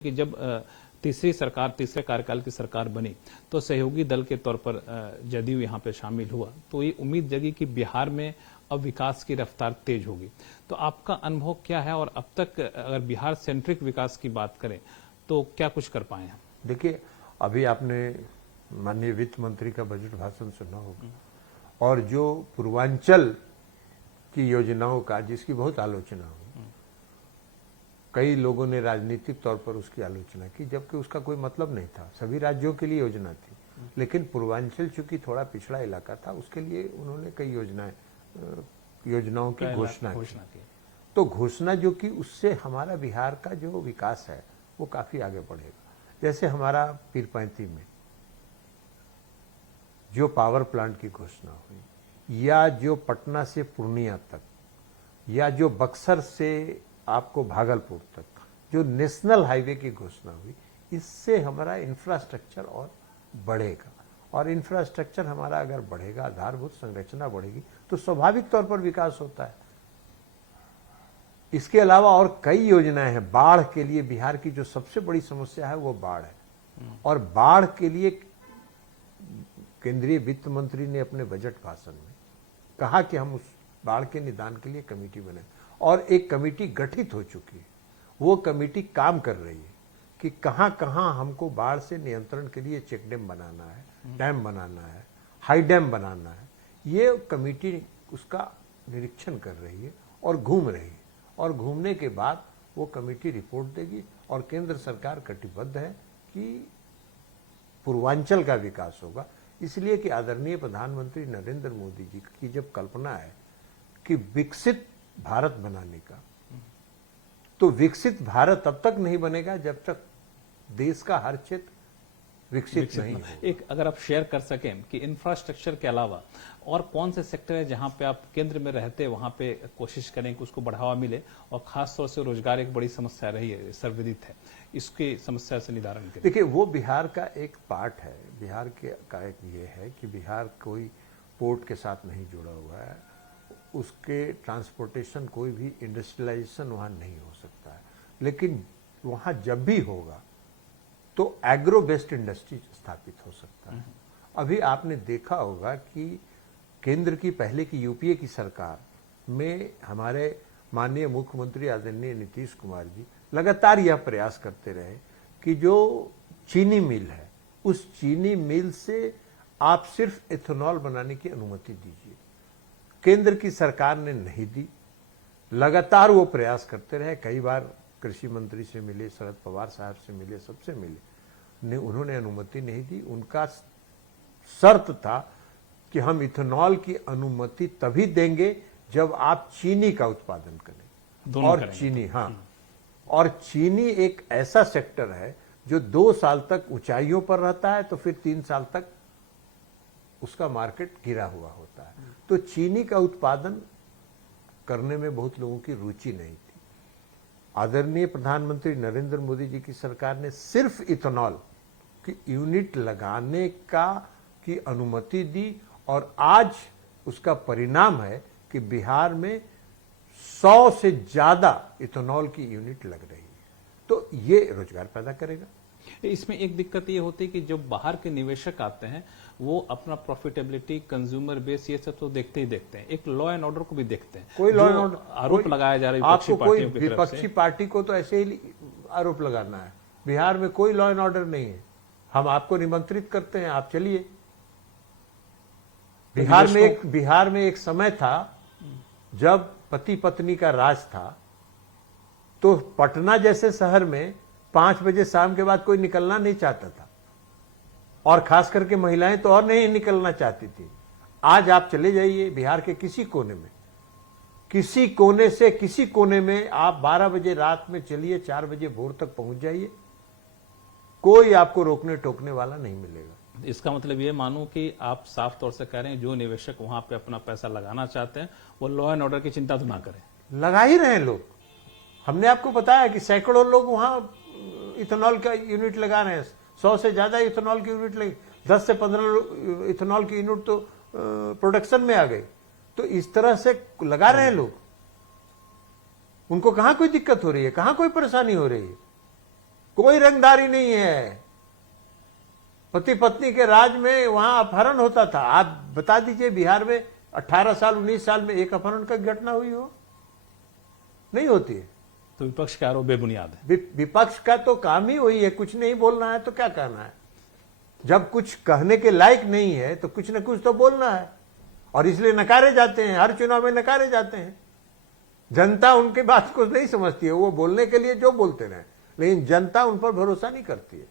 कि जब तीसरे कार्यकाल की सरकार बनी तो सहयोगी दल के तौर पर जदयू यहाँ पे शामिल हुआ, तो ये उम्मीद जगी कि बिहार में अब विकास की रफ्तार तेज होगी। तो आपका अनुभव क्या है और अब तक अगर बिहार सेंट्रिक विकास की बात करें तो क्या कुछ कर पाए हैं? देखिए, अभी आपने माननीय वित्त मंत्री का बजट भाषण सुना होगा और जो पूर्वांचल की योजनाओं का जिसकी बहुत आलोचना हुई, कई लोगों ने राजनीतिक तौर पर उसकी आलोचना की, जबकि उसका कोई मतलब नहीं था। सभी राज्यों के लिए योजना थी, लेकिन पूर्वांचल चूंकि थोड़ा पिछड़ा इलाका था, उसके लिए उन्होंने कई योजनाओं की घोषणा की। तो घोषणा जो की, उससे हमारा बिहार का जो विकास है वो काफी आगे बढ़ेगा। जैसे हमारा पीरपैंती में जो पावर प्लांट की घोषणा हुई, या जो पटना से पूर्णिया तक, या जो बक्सर से आपको भागलपुर तक जो नेशनल हाईवे की घोषणा हुई, इससे हमारा इंफ्रास्ट्रक्चर और बढ़ेगा। और इंफ्रास्ट्रक्चर हमारा अगर बढ़ेगा, आधारभूत संरचना बढ़ेगी, तो स्वाभाविक तौर पर विकास होता है। इसके अलावा और कई योजनाएं हैं। बाढ़ के लिए बिहार की जो सबसे बड़ी समस्या है वो बाढ़ है, और बाढ़ के लिए केंद्रीय वित्त मंत्री ने अपने बजट भाषण में कहा कि हम उस बाढ़ के निदान के लिए कमेटी बनाए, और एक कमेटी गठित हो चुकी है। वो कमेटी काम कर रही है कि कहां कहां हमको बाढ़ से नियंत्रण के लिए चेक डैम बनाना है, डैम बनाना है, हाई डैम बनाना है। ये कमेटी उसका निरीक्षण कर रही है और घूम रही है, और घूमने के बाद वो कमेटी रिपोर्ट देगी। और केंद्र सरकार कटिबद्ध है कि पूर्वांचल का विकास होगा, इसलिए कि आदरणीय प्रधानमंत्री नरेंद्र मोदी जी की जब कल्पना है कि विकसित भारत बनाने का, तो विकसित भारत तब तक नहीं बनेगा जब तक देश का हर क्षेत्र विकसित नहीं होगा। एक अगर आप शेयर कर सकें कि इंफ्रास्ट्रक्चर के अलावा और कौन से सेक्टर है जहां पे आप केंद्र में रहते वहां पे कोशिश करें कि उसको बढ़ावा मिले, और खास तौर से रोजगार एक बड़ी समस्या रही है, सर्वविदित है, इसकी समस्या से निवारण के लिए। देखिए, वो बिहार का एक पार्ट है। बिहार का एक ये है कि बिहार कोई पोर्ट के साथ नहीं जुड़ा हुआ है, उसके ट्रांसपोर्टेशन कोई भी इंडस्ट्रियलाइजेशन वहाँ नहीं हो सकता है। लेकिन वहाँ जब भी होगा तो एग्रो बेस्ड इंडस्ट्री स्थापित हो सकता है। अभी आपने देखा होगा कि केंद्र की पहले की यूपीए की सरकार में हमारे माननीय मुख्यमंत्री आदरणीय नीतीश कुमार जी लगातार यह प्रयास करते रहे कि जो चीनी मिल है, उस चीनी मिल से आप सिर्फ इथेनॉल बनाने की अनुमति दीजिए। केंद्र की सरकार ने नहीं दी। लगातार वो प्रयास करते रहे, कई बार कृषि मंत्री से मिले, शरद पवार साहब से मिले, सबसे मिले, उन्होंने अनुमति नहीं दी। उनका शर्त था कि हम इथेनॉल की अनुमति तभी देंगे जब आप चीनी का उत्पादन करें। और चीनी, हाँ, और चीनी एक ऐसा सेक्टर है जो 2 साल तक ऊंचाइयों पर रहता है, तो फिर 3 साल तक उसका मार्केट गिरा हुआ होता है। तो चीनी का उत्पादन करने में बहुत लोगों की रुचि नहीं थी। आदरणीय प्रधानमंत्री नरेंद्र मोदी जी की सरकार ने सिर्फ इथेनॉल की यूनिट लगाने की अनुमति दी, और आज उसका परिणाम है कि बिहार में 100 से ज्यादा इथेनॉल की यूनिट लग रही है। तो ये रोजगार पैदा करेगा। इसमें एक दिक्कत ये होती है कि जो बाहर के निवेशक आते हैं वो अपना प्रॉफिटेबिलिटी, कंज्यूमर बेस, ये सब तो देखते ही देखते हैं, एक लॉ एंड ऑर्डर को भी देखते हैं। कोई लॉ एंड ऑर्डर आरोप लगाया जा रहा है आपको, कोई विपक्षी पार्टी को तो ऐसे ही आरोप लगाना है। बिहार में कोई लॉ एंड ऑर्डर नहीं है। हम आपको निमंत्रित करते हैं, आप चलिए। बिहार में एक समय था जब पति पत्नी का राज था, तो पटना जैसे शहर में 5 बजे शाम के बाद कोई निकलना नहीं चाहता था, और खास करके महिलाएं तो और नहीं निकलना चाहती थी। आज आप चले जाइए बिहार के किसी कोने में, किसी कोने से किसी कोने में आप 12 बजे रात में चलिए, 4 बजे भोर तक पहुंच जाइए, कोई आपको रोकने टोकने वाला नहीं मिलेगा। इसका मतलब ये मानूं कि आप साफ तौर से कह रहे हैं जो निवेशक वहां पे अपना पैसा लगाना चाहते हैं वो लॉ एंड ऑर्डर की चिंता तो ना करें। लगा ही रहे हैं लोग। हमने आपको बताया कि सैकड़ों लोग वहां इथेनॉल का यूनिट लगा रहे हैं। 100 से ज्यादा इथेनॉल की यूनिट लगी, 10 से 15 इथेनॉल की यूनिट तो प्रोडक्शन में आ गई। तो इस तरह से लगा रहे हैं लोग। उनको कहां कोई दिक्कत हो रही है, कहां कोई परेशानी हो रही है। कोई रंगदारी नहीं है। पति पत्नी के राज में वहां अपहरण होता था। आप बता दीजिए बिहार में 18 साल 19 साल में एक अपहरण का घटना हुई हो? नहीं होती है। तो विपक्ष के आरोप बेबुनियाद है। विपक्ष का तो काम ही वही है, कुछ नहीं बोलना है तो क्या कहना है। जब कुछ कहने के लायक नहीं है तो कुछ न कुछ तो बोलना है, और इसलिए नकारे जाते हैं, हर चुनाव में नकारे जाते हैं। जनता उनकी बात को नहीं समझती है, वो बोलने के लिए जो बोलते रहे, लेकिन जनता उन पर भरोसा नहीं करती है।